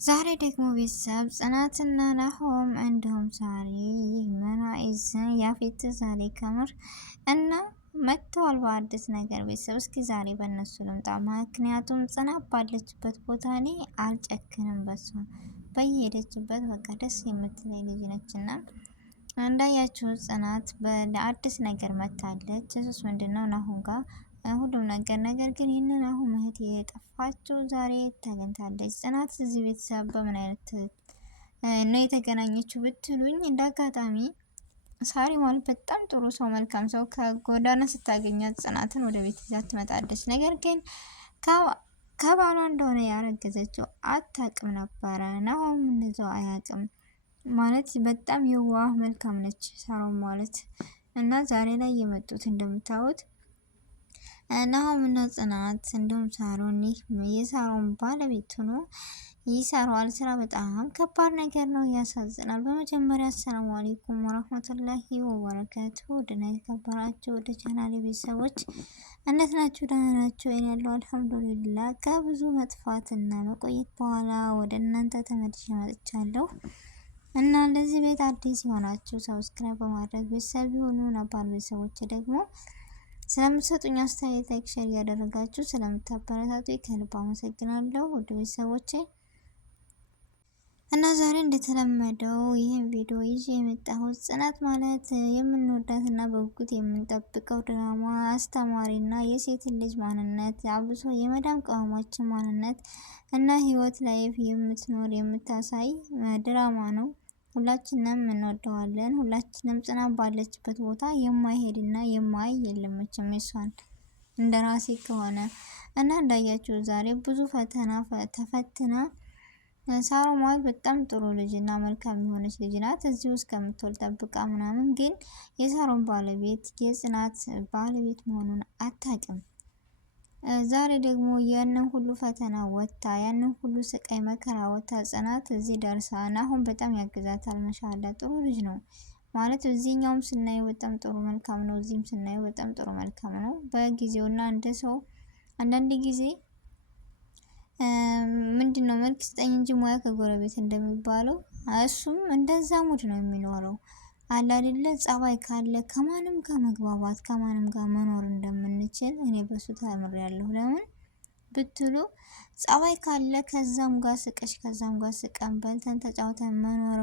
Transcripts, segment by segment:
ዛሬ ደግሞ ቤተሰብ ጽናትና ናሆም እንዲሁም ዛሬ መናኢዝ ያፌት ዛሬ ከምር እና መጥተዋል በአዲስ ነገር ቤተሰብ። እስኪ ዛሬ በእነሱ ልምጣ። ምክንያቱም ጽናት ባለችበት ቦታ እኔ አልጨክንም። በሷ በየሄደችበት በቃ ደስ የምትለኝ ልጅ ነችና እንዳያችሁ ጽናት በአዲስ ነገር መታለች። እሱስ ምንድነው? ናሆም ጋር ሁሉም ነገር ግን ይህንን አሁን እህቴ የጠፋችው ዛሬ ተገኝታለች። ጽናት እዚህ ቤተሰብ በምን አይነት ነው የተገናኘችው ብትሉኝ፣ እንደ አጋጣሚ ሳሪ ማለት በጣም ጥሩ ሰው፣ መልካም ሰው ከጎዳና ስታገኛት ጽናትን ወደ ቤት ይዛት ትመጣለች። ነገር ግን ከባሏ እንደሆነ ያረገዘችው አታውቅም ነበረ። ናሆም እንደዛው አያውቅም ማለት በጣም የዋህ መልካም ነች ሳሮን ማለት እና ዛሬ ላይ የመጡት እንደምታዩት ናሆም እና ጽናት እንዲሁም ሳሮን የሳሮን ባለቤት ሆኖ ይሰራዋል። ስራ በጣም ከባድ ነገር ነው፣ ያሳዝናል። በመጀመሪያ አሰላሙ አለይኩም ወራህመቱላሂ ወበረካቱ። ወደና የተከበራችሁ ወደ ቻናሌ ቤተሰቦች እንዴት ናችሁ? ደህና ናችሁ? እኔ ያለው አልሐምዱሊላህ። ከብዙ መጥፋትና መቆየት በኋላ ወደ እናንተ ተመልሼ መጥቻለሁ እና ለዚህ ቤት አዲስ የሆናችሁ ሰብስክራይብ በማድረግ ቤተሰብ የሆኑ ነባር ቤተሰቦች ደግሞ ስለምትሰጡኝ አስተያየት ላይክ፣ ሼር እያደረጋችሁ ስለምታበረታቱ ከልብ አመሰግናለሁ ውድ ቤተሰቦቼ። እና ዛሬ እንደተለመደው ይህን ቪዲዮ ይዤ የመጣሁት ጽናት ማለት የምንወዳት እና በጉጉት የምንጠብቀው ድራማ አስተማሪና የሴት ልጅ ማንነት አብሶ የመዳም ቅመሞችን ማንነት እና ህይወት ላይፍ የምትኖር የምታሳይ ድራማ ነው። ሁላችንም እንወደዋለን። ሁላችንም ጽናት ባለችበት ቦታ የማይሄድና የማይ የለም መቼም እሷን እንደራሴ ከሆነ እና እንዳያችሁ ዛሬ ብዙ ፈተና ተፈትና ሳሮን ማለት በጣም ጥሩ ልጅና መልካም የሆነች ልጅ ናት። እዚህ ውስጥ ከምትወልድ ጠብቃ ምናምን፣ ግን የሳሮን ባለቤት የጽናት ባለቤት መሆኑን አታውቅም። ዛሬ ደግሞ ያንን ሁሉ ፈተና ወጥታ ያንን ሁሉ ስቃይ መከራ ወጥታ ጽናት እዚህ ደርሳ ናሆም በጣም ያግዛታል። ማሻአላ ጥሩ ልጅ ነው ማለት እዚህኛውም ስናየው በጣም ጥሩ መልካም ነው፣ እዚህም ስናየው በጣም ጥሩ መልካም ነው። በጊዜውና እንደ ሰው አንዳንድ ጊዜ ምንድነው መልክ ስጠኝ እንጂ ሙያ ከጎረቤት እንደሚባለው እሱም እንደዛ ሙድ ነው የሚኖረው አለ አይደለ? ጸባይ ካለ ከማንም ጋር መግባባት ከማንም ጋር መኖር እንደምንችል እኔ በሱ ተምሬያለሁ። ለምን ብትሉ ጸባይ ካለ ከዛም ጋር ስቀሽ ከዛም ጋር ስቀን በልተን ተጫውተን መኖር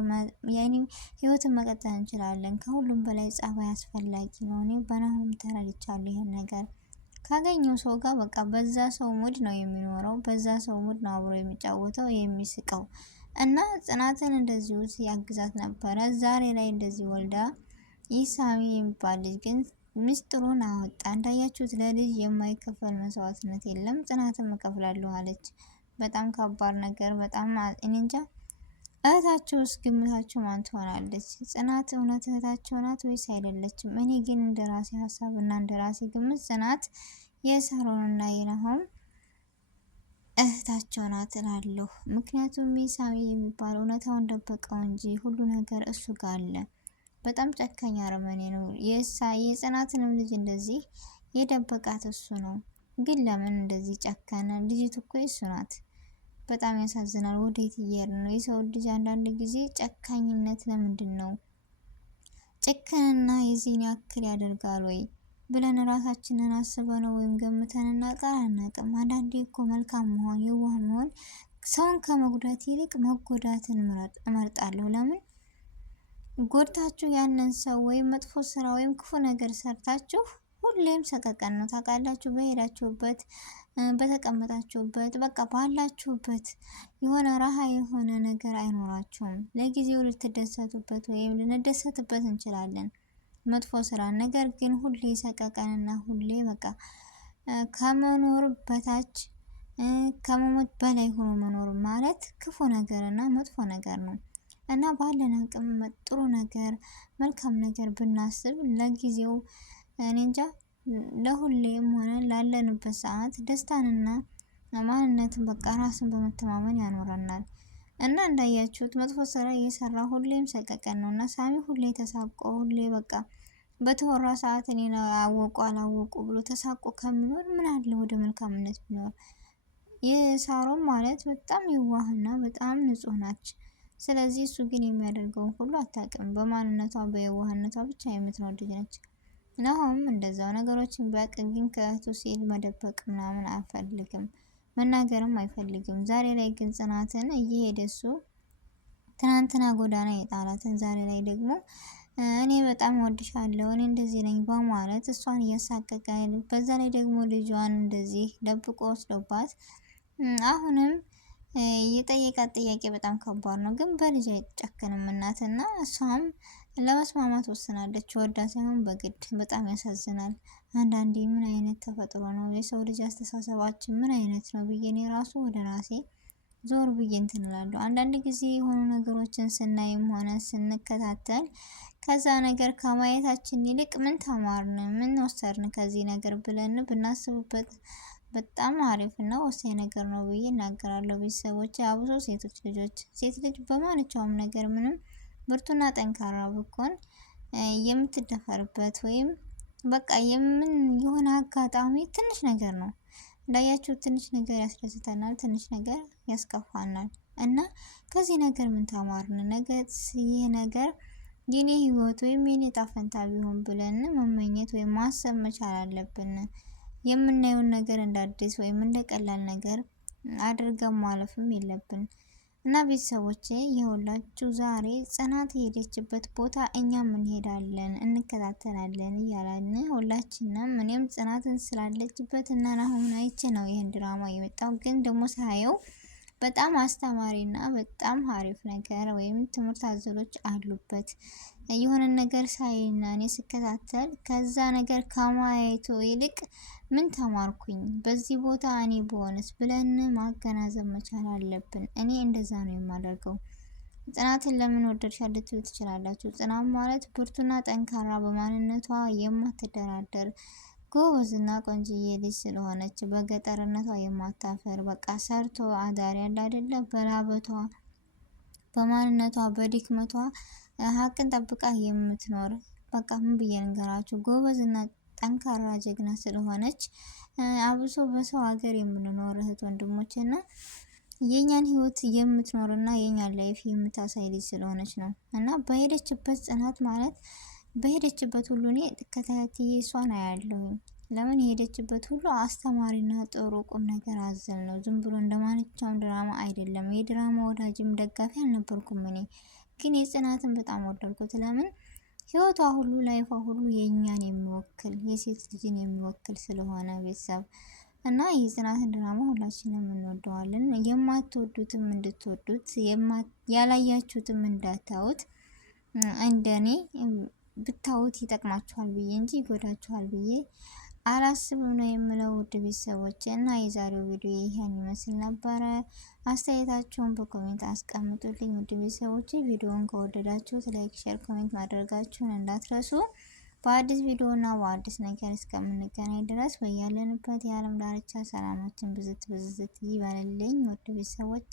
ያኔ ህይወትን መቀጠል እንችላለን። ከሁሉም በላይ ጸባይ አስፈላጊ ነው። እኔ በናሆም ተረድቻለሁ ይሄን ነገር። ካገኘው ሰው ጋር በቃ በዛ ሰው ሙድ ነው የሚኖረው፣ በዛ ሰው ሙድ ነው አብሮ የሚጫወተው የሚስቀው። እና ጽናትን እንደዚሁ ያግዛት ነበረ። ዛሬ ላይ እንደዚህ ወልዳ ኢሳሚ የሚባል ልጅ ግን ምስጢሩን አወጣ። እንዳያችሁት ለልጅ የማይከፈል መስዋዕትነት የለም። ጽናትን እከፍላለሁ አለች። በጣም ከባድ ነገር። በጣም እኔ እንጃ። እህታቸውስ ግምታቸው ማን ትሆናለች? ጽናት እውነት እህታቸው ናት ወይስ አይደለችም? እኔ ግን እንደራሴ ሀሳብ እና እንደራሴ ግምት ጽናት የሳሮንና የናሆም እህታቸው ናት እላለሁ። ምክንያቱም ኢሳሚ የሚባል እውነታውን ደበቀው እንጂ ሁሉ ነገር እሱ ጋር አለ። በጣም ጨካኝ አረመኔ ነው። የጽናትንም ልጅ እንደዚህ የደበቃት እሱ ነው። ግን ለምን እንደዚህ ጨከነ? ልጅቱ እኮ እሱ ናት። በጣም ያሳዝናል። ወዴት እየሄድን ነው? የሰው ልጅ አንዳንድ ጊዜ ጨካኝነት ለምንድን ነው? ጨከንና የዚህን ያክል ያደርጋል ወይ ብለን ራሳችንን አስበነው ወይም ገምተንና ቃል አናውቅም። አንዳንዴ እኮ መልካም መሆን የዋህ መሆን ሰውን ከመጉዳት ይልቅ መጎዳትን እመርጣለሁ። ለምን ጎድታችሁ ያንን ሰው ወይም መጥፎ ስራ ወይም ክፉ ነገር ሰርታችሁ ሁሌም ሰቀቀን ነው ታውቃላችሁ። በሄዳችሁበት በተቀመጣችሁበት በቃ ባላችሁበት የሆነ ረሃ የሆነ ነገር አይኖራችሁም። ለጊዜው ልትደሰቱበት ወይም ልንደሰትበት እንችላለን መጥፎ ስራ። ነገር ግን ሁሌ ሰቀቀንና ሁሌ በቃ ከመኖር በታች ከመሞት በላይ ሆኖ መኖር ማለት ክፉ ነገርና መጥፎ ነገር ነው። እና ባለን አቅም ጥሩ ነገር መልካም ነገር ብናስብ ለጊዜው እኔ እንጃ ለሁሌም ሆነ ላለንበት ሰዓት ደስታንና ማንነትን በቃ ራስን በመተማመን ያኖረናል። እና እንዳያችሁት መጥፎ ስራ እየሰራ ሁሌም ሰቀቀን ነው። እና ሳሚ ሁሌ ተሳቆ ሁሌ በቃ በተወራ ሰዓት እኔን አወቁ አላወቁ ብሎ ተሳቆ ከሚኖር ምን አለ ወደ መልካምነት ቢኖር። የሳሮን ማለት በጣም የዋህና በጣም ንጹህ ናች። ስለዚህ እሱ ግን የሚያደርገውን ሁሉ አታውቅም። በማንነቷ በየዋህነቷ ብቻ የምትኖር ልጅ ነች። ናሆም እንደዛው ነገሮችን ቢያውቅ ግን ከእህቱ ሲል መደበቅ ምናምን አይፈልግም፣ መናገርም አይፈልግም። ዛሬ ላይ ግን ጽናትን እየሄደ እሱ ትናንትና ጎዳና የጣላትን ዛሬ ላይ ደግሞ እኔ በጣም ወድሻለሁ እኔ እንደዚህ ነኝ በማለት እሷን እያሳቀቀ፣ በዛ ላይ ደግሞ ልጇን እንደዚህ ደብቆ ወስዶባት አሁንም የጠየቃት ጥያቄ በጣም ከባድ ነው። ግን በልጅ አይጨክንም እናትና እሷም ለመስማማት ወስናለች። ወዳ ሳይሆን በግድ። በጣም ያሳዝናል። አንዳንዴ ምን አይነት ተፈጥሮ ነው የሰው ልጅ አስተሳሰባችን ምን አይነት ነው ብዬ እኔ ራሱ ወደ ራሴ ዞር ብዬ እንትን እላለሁ። አንዳንድ ጊዜ የሆኑ ነገሮችን ስናይም ሆነ ስንከታተል ከዛ ነገር ከማየታችን ይልቅ ምን ተማርን፣ ምን ወሰድን ከዚህ ነገር ብለን ብናስብበት በጣም አሪፍ እና ወሳኝ ነገር ነው ብዬ እናገራለሁ። ቤተሰቦች አብሶ ሴቶች ልጆች፣ ሴት ልጅ በማንኛውም ነገር ምንም ብርቱና ጠንካራ ብኮን የምትደፈርበት ወይም በቃ የሆነ አጋጣሚ ትንሽ ነገር ነው እንዳያችሁ፣ ትንሽ ነገር ያስደስተናል፣ ትንሽ ነገር ያስከፋናል። እና ከዚህ ነገር ምን ተማርን? ነገር ይህ ነገር የኔ ህይወት ወይም የኔ ዕጣ ፈንታ ቢሆን ብለን መመኘት ወይም ማሰብ መቻል አለብን። የምናየውን ነገር እንደ አዲስ ወይም እንደ ቀላል ነገር አድርገን ማለፍም የለብን። እና ቤተሰቦቼ የሁላችሁ ዛሬ ጽናት የሄደችበት ቦታ እኛም እንሄዳለን እንከታተላለን እያለን ሁላችንም፣ እኔም ጽናትን ስላለችበት እና ናሆምን አይቼ ነው ይህን ድራማ የመጣው። ግን ደግሞ ሳየው በጣም አስተማሪና በጣም አሪፍ ነገር ወይም ትምህርት አዘሎች አሉበት። የሆነ ነገር ሳይና እኔ ስከታተል ከዛ ነገር ከማየቱ ይልቅ ምን ተማርኩኝ፣ በዚህ ቦታ እኔ በሆነስ ብለን ማገናዘብ መቻል አለብን። እኔ እንደዛ ነው የማደርገው። ጽናትን ለምን ወደድሻት ልትሉ ትችላላችሁ። ጽናት ማለት ብርቱና ጠንካራ በማንነቷ የማትደራደር ጎበዝና ቆንጅዬ ልጅ ስለሆነች በገጠርነቷ የማታፈር በቃ ሰርቶ አዳሪ ያለ አይደለ፣ በላበቷ በማንነቷ በድክመቷ ሀቅን ጠብቃ የምትኖር በቃ ምን ብዬ ንገራችሁ፣ ጎበዝና ጠንካራ ጀግና ስለሆነች አብሶ በሰው ሀገር የምንኖር እህት ወንድሞች እና የኛን ህይወት የምትኖርና የኛን ላይፍ የምታሳይ ልጅ ስለሆነች ነው። እና በሄደችበት ጽናት ማለት በሄደችበት ሁሉ እኔ ተከታትዬ እሷን አያለሁኝ። ለምን የሄደችበት ሁሉ አስተማሪና ጥሩ ቁም ነገር አዘል ነው። ዝም ብሎ እንደማንኛውም ድራማ አይደለም። የድራማ ወዳጅም ደጋፊ አልነበርኩም እኔ፣ ግን የጽናትን በጣም ወደድኩት። ለምን ህይወቷ ሁሉ ላይፏ ሁሉ የእኛን የሚወክል የሴት ልጅን የሚወክል ስለሆነ ቤተሰብ እና የጽናትን ድራማ ሁላችንም እንወደዋለን። የማትወዱትም እንድትወዱት፣ ያላያችሁትም እንዳታዩት እንደኔ ብታዩት ይጠቅማችኋል ብዬ እንጂ ይጎዳችኋል ብዬ አላስብም ነው የምለው። ውድ ቤተሰቦች እና የዛሬው ቪዲዮ ይሄን ይመስል ነበረ። አስተያየታችሁን በኮሜንት አስቀምጡልኝ። ውድ ቤተሰቦች ቪዲዮውን ከወደዳችሁት ላይክ፣ ሼር፣ ኮሜንት ማድረጋችሁን እንዳትረሱ። በአዲስ ቪዲዮ እና በአዲስ ነገር እስከምንገናኝ ድረስ በያለንበት የዓለም ዳርቻ ሰላማችን ብዝት ብዝት ይበልልኝ። ውድ ቤተሰቦች